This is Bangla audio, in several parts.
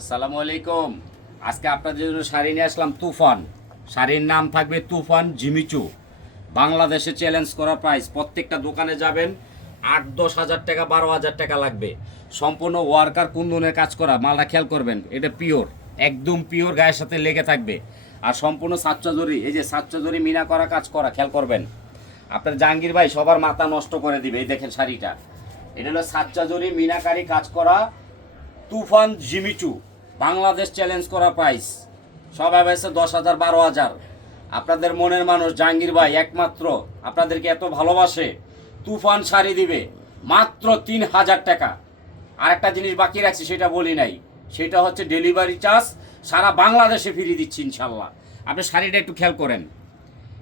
আসসালামু আলাইকুম। আজকে আপনাদের জন্য শাড়ি নিয়ে আসলাম তুফান। শাড়ির নাম থাকবে তুফান জিমিচু। বাংলাদেশে চ্যালেঞ্জ করা প্রাইস প্রত্যেকটা দোকানে যাবেন, আট, দশ হাজার টাকা, বারো হাজার টাকা লাগবে। সম্পূর্ণ ওয়ার্কার কুন্দনের কাজ করা, মালটা খেয়াল করবেন, এটা পিওর একদম পিওর গায়ের সাথে লেগে থাকবে। আর সম্পূর্ণ সাচ্চা জরি এই যে সাচ্চা জরি মিনা করা কাজ করা, খেয়াল করবেন। আপনার জাহাঙ্গীর ভাই সবার মাথা নষ্ট করে দিবে, এই দেখেন শাড়িটা। এটা হলো সাচ্চা জরি মিনাকারি কাজ করা Toofan Jimmy Choo, Bangladesh challenge করা প্রাইস সবাই হয়েছে দশ হাজার, বারো হাজার। আপনাদের মনের মানুষ, জাহাঙ্গীর ভাই, একমাত্র। আপনাদেরকে এত ভালোবাসে, তুফান শাড়ি দিবে, মাত্র তিন হাজার টাকা। আর একটা জিনিস বাকি রাখছি, সেটা বলি নাই। সেটা হচ্ছে ডেলিভারি চার্জ সারা বাংলাদেশে ফিরিয়ে দিচ্ছি, ইনশাল্লাহ। আপনি শাড়িটা একটু খেয়াল করেন।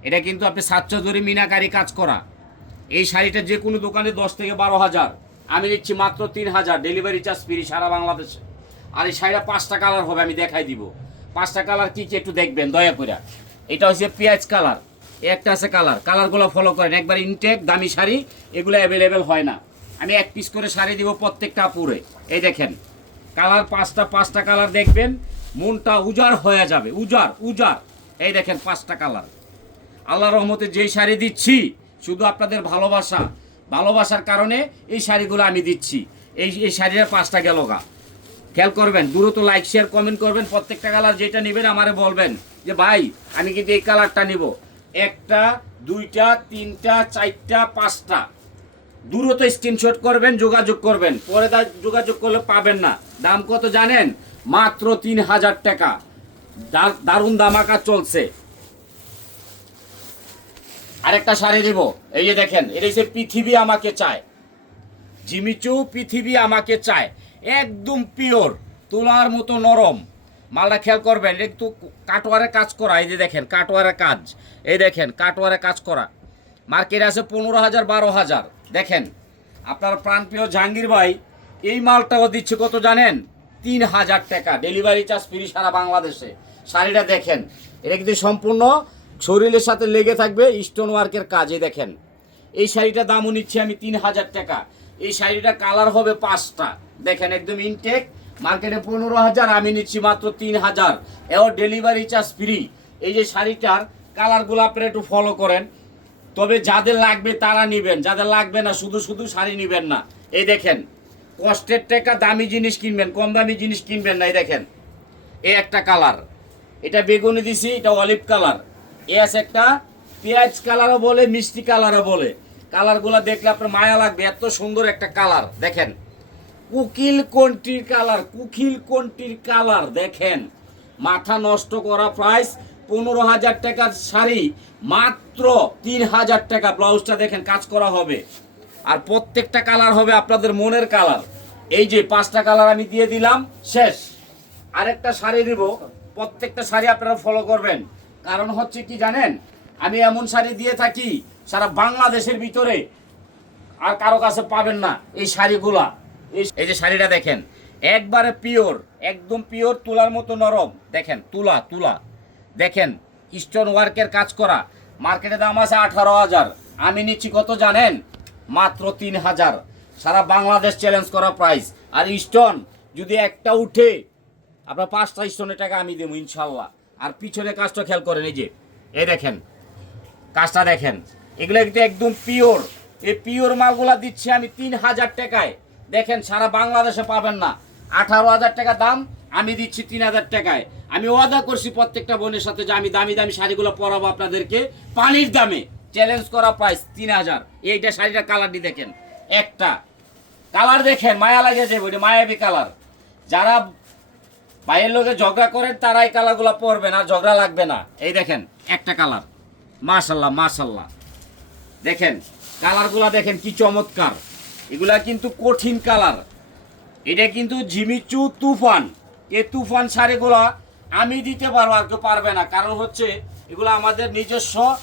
এটা কিন্তু আপনি সাতশো ধরে মিনাকারি কাজ করা। এই শাড়িটা যে কোনো দোকানে দশ থেকে বারো হাজার। আমি নিচ্ছি মাত্র তিন হাজার ডেলিভারি চার্জ ফ্রি সারা বাংলাদেশে। আর এই শাড়িটা পাঁচটা কালার হবে, আমি দেখাই দিব। পাঁচটা কালার কী কী একটু দেখবেন, দয়া করে। এটা হচ্ছে পেঁয়াজ কালার একটা আছে কালার কালারগুলো ফলো করেন। একবার ইনটেক দামি শাড়ি, এগুলো অ্যাভেলেবেল হয় না। আমি এক পিস করে শাড়ি দিব প্রত্যেকটা পুরে। এই দেখেন কালার পাঁচটা পাঁচটা কালার দেখবেন, মনটা উজাড় হয়ে যাবে। উজাড় উজাড়। এই দেখেন পাঁচটা কালার আল্লাহ রহমতে যেই শাড়ি দিচ্ছি, শুধু আপনাদের ভালোবাসা ভালোবাসার কারণে এই শাড়িগুলো আমি দিচ্ছি। এই এই শাড়ির পাঁচটা গেল গা। খেয়াল করবেন, দ্রুত লাইক শেয়ার কমেন্ট করবেন। প্রত্যেকটা কালার যেটা নেবেন আমারে বলবেন যে, ভাই, আমি কিন্তু এই কালারটা নিব। একটা, দুইটা, তিনটা, চারটা, পাঁচটা। দ্রুত স্ক্রিনশট করবেন, যোগাযোগ করবেন। পরে দা, যোগাযোগ করলে পাবেন না। দাম কত জানেন? মাত্র তিন হাজার টাকা। দারুণ দামাকা চলছে। আরেকটা শাড়ি দিব। এই যে দেখেন, এটা হচ্ছে পৃথিবী আমাকে চায়। জিমিচু পৃথিবী আমাকে চায়। একদম পিওর, তোলার মতো নরম। মালটা খেয়াল করবেন একটু কাটোয়ারে কাজ করা। এই যে দেখেন, কাটোয়ারে কাজ। এই দেখেন, কাটোয়ারে কাজ করা। মার্কেটে আছে পনেরো হাজার, বারো হাজার। দেখেন, আপনার প্রাণপ্রিয় জাহাঙ্গীর ভাই, এই মালটাও দিচ্ছে কত জানেন? তিন হাজার টাকা। ডেলিভারি চার্জ ফ্রি সারা বাংলাদেশে। শাড়িটা দেখেন, এটা কিন্তু সম্পূর্ণ শরীরের সাথে লেগে থাকবে স্টোন ওয়ার্কের কাজে, দেখেন। এই শাড়িটার দামও নিচ্ছি আমি তিন হাজার টাকা। এই শাড়িটা কালার হবে পাঁচটা। দেখেন, একদম ইনটেক মার্কেটে পনেরো হাজার, আমি নিচ্ছি মাত্র তিন হাজার। এও ডেলিভারি চার্জ ফ্রি এই যে শাড়িটার কালারগুলো আপনারা একটু ফলো করেন। তবে যাদের লাগবে তারা নেবেন, যাদের লাগবে না, শুধু শুধু শাড়ি নেবেন না। এই দেখেন কষ্টের টাকা, দামি জিনিস কিনবেন, কম দামি জিনিস কিনবেন না, এই দেখেন। এই একটা কালার। এটা বেগুনি দিছি, এটা অলিভ কালার এ আছে একটা, পেঁয়াজ কালারও বলে, মিষ্টি কালারও বলে। কালারগুলো দেখলে আপনার মায়া লাগবে, এত সুন্দর একটা কালার, দেখেন। কুকিল কোনটির কালার, কুকিল কোনটির কালার, দেখেন। মাথা নষ্ট করা প্রাইস পনেরো হাজার টাকার শাড়ি, মাত্র তিন হাজার টাকা। ব্লাউজটা দেখেন, কাজ করা হবে। আর প্রত্যেকটা কালার হবে আপনাদের মনের কালার। এই যে পাঁচটা কালার আমি দিয়ে দিলাম, শেষ। আরেকটা শাড়ি দিব প্রত্যেকটা শাড়ি আপনারা ফলো করবেন। কারণ হচ্ছে কি জানেন? আমি এমন শাড়ি দিয়ে থাকি, সারা বাংলাদেশের ভিতরে আর কারও কাছে পাবেন না এই শাড়িগুলা। এই যে শাড়িটা দেখেন, একবারে পিওর, একদম পিওর তুলার মতো নরম। দেখেন, তুলা তুলা। দেখেন, স্টোন ওয়ার্কের কাজ করা। মার্কেটে দাম আছে আঠারো হাজার। আমি নিচ্ছি কত জানেন? মাত্র তিন হাজার। সারা বাংলাদেশ চ্যালেঞ্জ করা প্রাইস আর স্টোন যদি একটা উঠে, আপনার পাঁচটা স্টোনের টাকা আমি দেবো, ইনশাল্লাহ। আর পিছনে কাজটা খেয়াল করেন এই যে, এই দেখেন, কাজটা দেখেন, এগুলো কিন্তু একদম পিওর। এই পিওর মালগুলা দিচ্ছি আমি তিন হাজার টাকায়। দেখেন, সারা বাংলাদেশে পাবেন না। আঠারো হাজার টাকা দাম, আমি দিচ্ছি তিন হাজার টাকায়। আমি ওয়াদা করছি প্রত্যেকটা বোনের সাথে যে আমি দামি দামি শাড়িগুলো পরাবো আপনাদেরকে। পানির দামে চ্যালেঞ্জ করা প্রাইস তিন হাজার। এইটা শাড়িটা কালারটি দেখেন। একটা। কালার দেখেন, মায়া লাগে যে ওইটা মায়াবী কালার যারা বাইরের লোকে ঝগড়া করেন, তারাই কালারগুলো পরবে না, ঝগড়া লাগবে না। এই দেখেন, একটা কালার। মাশাল্লাহ মাশাল্লাহ। দেখেন, কালারগুলো দেখেন কি চমৎকার। এগুলা কিন্তু কঠিন কালার। এটা কিন্তু ঝিমিচু তুফান। এই তুফান শাড়িগুলা আমি দিতে পারব আর কেউ পারবে না। কারণ হচ্ছে, এগুলো আমাদের নিজস্ব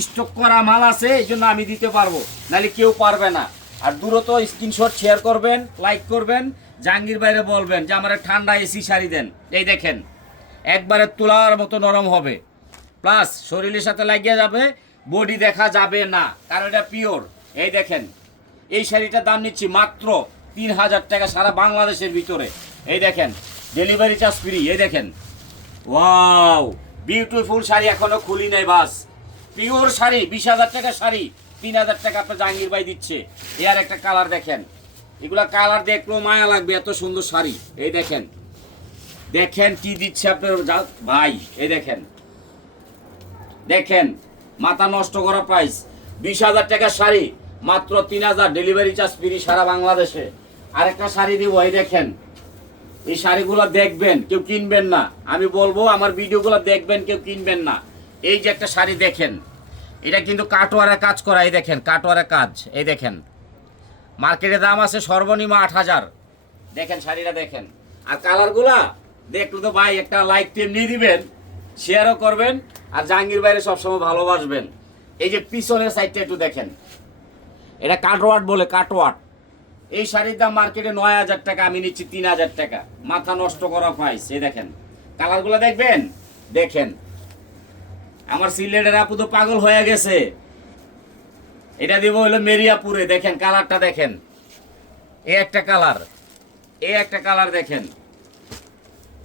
স্টক করা মাল আছে, এই জন্য আমি দিতে পারব। নাহলে কেউ পারবে না। আর দ্রুত স্ক্রিনশট শেয়ার করবেন, লাইক করবেন। জাহাঙ্গীর বাইরে বলবেন যে, আমার ঠান্ডা এসি শাড়ি দেন। এই দেখেন, একবারে তোলার মতো নরম হবে। প্লাস শরীরের সাথে লাগিয়ে যাবে বডি দেখা যাবে না, কারণ এটা পিওর এই দেখেন, এই শাড়িটার দাম নিচ্ছি মাত্র তিন হাজার টাকা সারা বাংলাদেশের ভিতরে। এই দেখেন ডেলিভারি চার্জ ফ্রি এই দেখেন ওয়াও বিউটিফুল শাড়ি এখনও খুলি নাই, বাস। পিওর শাড়ি, বিশ হাজার টাকা শাড়ি, তিন হাজার টাকা আপনার জাহাঙ্গীর ভাই দিচ্ছে। এর একটা কালার দেখেন এগুলা কালার দেখলেও মায়া লাগবে, এত সুন্দর শাড়ি। এই দেখেন। দেখেন কি দিচ্ছে আপনার ভাই, এই দেখেন। দেখেন, মাথা নষ্ট করা প্রাইস বিশ হাজার টাকার শাড়ি, মাত্র তিন হাজার ডেলিভারি চার্জ ফ্রি সারা বাংলাদেশে। আরেকটা শাড়ি দিব, এই দেখেন। এই শাড়িগুলো দেখবেন, কেউ কিনবেন না। আমি বলব, আমার ভিডিওগুলো দেখবেন, কেউ কিনবেন না। এই যে একটা শাড়ি দেখেন, এটা কিন্তু কাটোয়ারে কাজ করা, এই দেখেন কাটোয়ারে কাজ, এই দেখেন। মার্কেটে দাম আছে সর্বনিম্ন আট হাজার। দেখেন শাড়িটা দেখেন। আর কালারগুলা দেখলে তো ভাই একটা লাইক তেমনি দিবেন শেয়ারও করবেন, আর জাহাঙ্গীর বাইরে সবসময় ভালোবাসবেন। এই যে পিছনের সাইডটা একটু দেখেন। এটা কাটওয়াট বলে কাটওয়াট এই শাড়ির দাম মার্কেটে নয় হাজার টাকা, আমি নিচ্ছি তিন হাজার টাকা। মাথা নষ্ট করা প্রাইস এই দেখেন। কালারগুলো দেখবেন? দেখেন। আমার সিলেটের আপু তো পাগল হয়ে গেছে। এটা দিব হলো মেরিয়াপুরে, দেখেন কালারটা দেখেন। এ একটা কালার, এ একটা কালার দেখেন।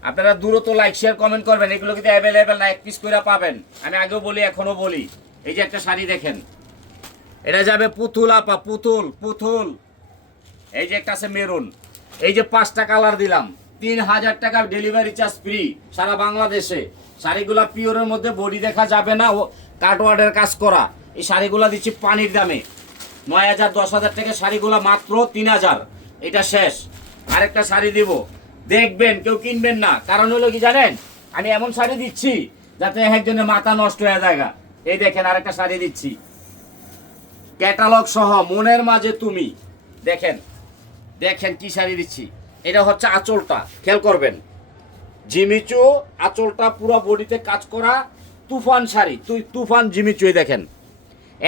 আপনারা দূরত লাইক শেয়ার কমেন্ট করবেন, এগুলো কিন্তু অ্যাভেলেবেল না, এক পিস করে পাবেন। আমি আগেও বলি এখনও বলি। এই যে একটা শাড়ি দেখেন, এটা যাবে পুতুল আপা, পুতুল পুতুল। এই যে একটা আছে মেরুন। এই যে পাঁচটা কালার দিলাম, তিন হাজার টাকা ডেলিভারি চার্জ ফ্রি সারা বাংলাদেশে। শাড়িগুলা পিওরের মধ্যে বডি দেখা যাবে না কাটওয়ার্ডের কাজ করা। এই শাড়িগুলা দিচ্ছি পানির দামে। নয় হাজার, দশ হাজার টাকা শাড়িগুলা মাত্র তিন হাজার। এটা শেষ। আরেকটা শাড়ি দিব। দেখবেন, কেউ কিনবেন না। কারণ হলো কি জানেন? আমি এমন শাড়ি দিচ্ছি যাতে একজনের মাথা নষ্ট হয়ে যায়। এই দেখেন, আরেকটা শাড়ি দিচ্ছি। ক্যাটালগ সহ, মনের মাঝে তুমি। দেখেন দেখেন কি শাড়ি দিচ্ছি। এটা হচ্ছে আঁচলটা। খেয়াল করবেন। জিমিচু আঁচলটা পুরো বডিতে কাজ করা তুফান শাড়ি। তুই তুফান জিমিচু, এই দেখেন।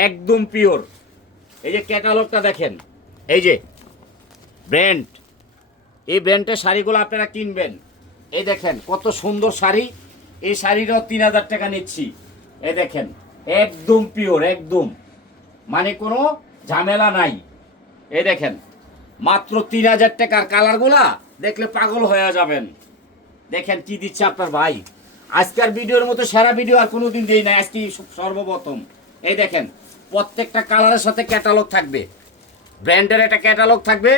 একদম পিওর। এই যে ক্যাটালগটা দেখেন, এই যে ব্র্যান্ড। এই ব্র্যান্ডের শাড়িগুলো আপনারা কিনবেন। এই দেখেন, কত সুন্দর শাড়ি। এই শাড়িটাও তিন হাজার টাকা নিচ্ছি। এই দেখেন, একদম পিওর, একদম। মানে কোনো ঝামেলা নাই। এই দেখেন, মাত্র তিন হাজার টাকার কালারগুলা দেখলে পাগল হয়ে যাবেন। দেখেন কি দিচ্ছে আপনার ভাই। আজকের ভিডিওর মতো সারা ভিডিও আর কোনো দিন দিই নাই। আজকে সর্বপ্রথম। এই দেখেন, প্রত্যেকটা কালারের সাথে ক্যাটালগ থাকবে। ব্র্যান্ডের একটা ক্যাটালগ থাকবে,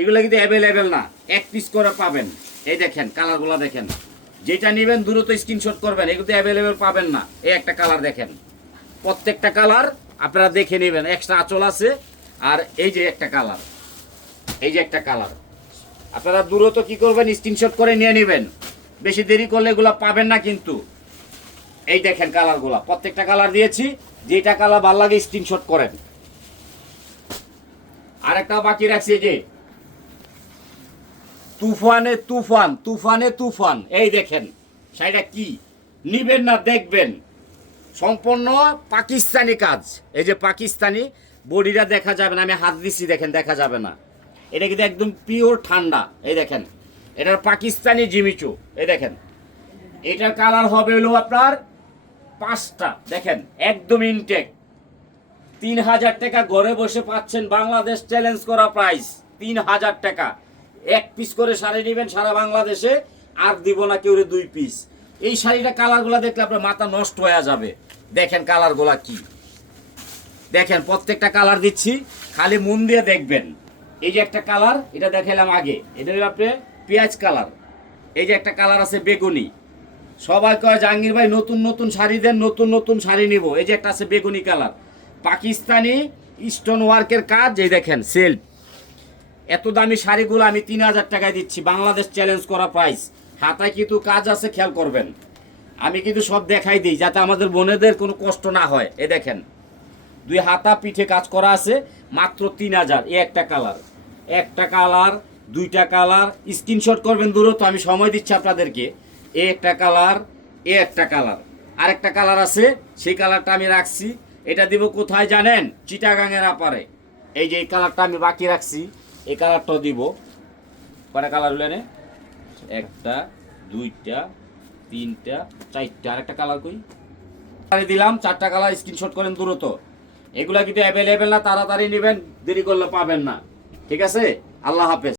এগুলো কিন্তু অ্যাভেলেবেল না। এক পিস করে পাবেন। এই দেখেন কালারগুলো দেখেন। যেটা নেবেন, দ্রুত স্ক্রিনশট করবেন, এগুলো অ্যাভেলেবেল পাবেন না। এই একটা কালার দেখেন। প্রত্যেকটা কালার আপনারা দেখে নেবেন এক্সট্রা আঁচল আছে। আর এই যে একটা কালার এই যে একটা কালার আপনারা দ্রুত কি করবেন স্ক্রিনশট করে নিয়ে নেবেন। বেশি দেরি করলে এগুলো পাবেন না কিন্তু। এই দেখেন কালারগুলো। প্রত্যেকটা কালার দিয়েছি, যেটা কালার ভালো লাগে স্ক্রিনশট করেন। আরেকটা বাকি রাখছি যে, তুফানে তুফান তুফানে তুফান। এই দেখেন শাড়িটা কি? নিবেন না, দেখবেন। সম্পূর্ণ পাকিস্তানি কাজ। এই যে পাকিস্তানি, বডিটা দেখা যাবে না, আমি হাত দিচ্ছি দেখেন, দেখা যাবে না। এটা কিন্তু একদম পিওর ঠান্ডা, এই দেখেন। এটার পাকিস্তানি জিমিচু, এই দেখেন। এটার কালার হবে হলো আপনার পাঁচটা, দেখেন, একদম ইনটেক তিন হাজার টাকা ঘরে বসে পাচ্ছেন বাংলাদেশ চ্যালেঞ্জ করা প্রাইস তিন হাজার টাকা। এক পিস করে শাড়ি নেবেন সারা বাংলাদেশে, আর দিব না কেউ দুই পিস এই শাড়িটা কালারগুলো দেখলে আপনার মাথা নষ্ট হয়ে যাবে। দেখেন কালারগুলা কি। দেখেন, প্রত্যেকটা কালার দিচ্ছি, খালি মন দিয়ে দেখবেন। এই যে একটা কালার এটা দেখালাম আগে। এটা আপনি পেঁয়াজ কালার এই যে একটা কালার আছে বেগুনি। সবাই কয়, জাহাঙ্গীর ভাই, নতুন নতুন শাড়ি দেন, নতুন নতুন শাড়ি নিব। এই যে একটা আছে বেগুনি কালার। পাকিস্তানি স্টোন ওয়ার্কের কাজ, এই দেখেন সেল এত দামি শাড়িগুলো আমি তিন হাজার টাকায় দিচ্ছি, বাংলাদেশ চ্যালেঞ্জ করা প্রাইস হাতায় কিন্তু কাজ আছে, খেয়াল করবেন। আমি কিন্তু সব দেখাই দিই, যাতে আমাদের বোনেদের কোনো কষ্ট না হয়। এ দেখেন, দুই হাতা পিঠে কাজ করা আছে, মাত্র তিন হাজার। এ একটা কালার। একটা কালার, দুইটা কালার। স্ক্রিনশট করবেন দূরত্ব, আমি সময় দিচ্ছি আপনাদেরকে। এ একটা কালার এ একটা কালার আরেকটা কালার আছে, সেই কালারটা আমি রাখছি। এটা দিব কোথায় জানেন? চিটাগাঙের আপারে। এই যে এই কালারটা আমি বাকি রাখছি, এই কালারটাও দিব। কটা কালার হলেন একটা, দুইটা, তিনটা, চারটা। আরেকটা কালার কই? কালারে দিলাম, চারটা কালার স্ক্রিনশট করেন দ্রুত। এগুলা কিন্তু অ্যাভেলেবেল না, তাড়াতাড়ি নেবেন, দেরি করলে পাবেন না। ঠিক আছে? আল্লাহ হাফেজ।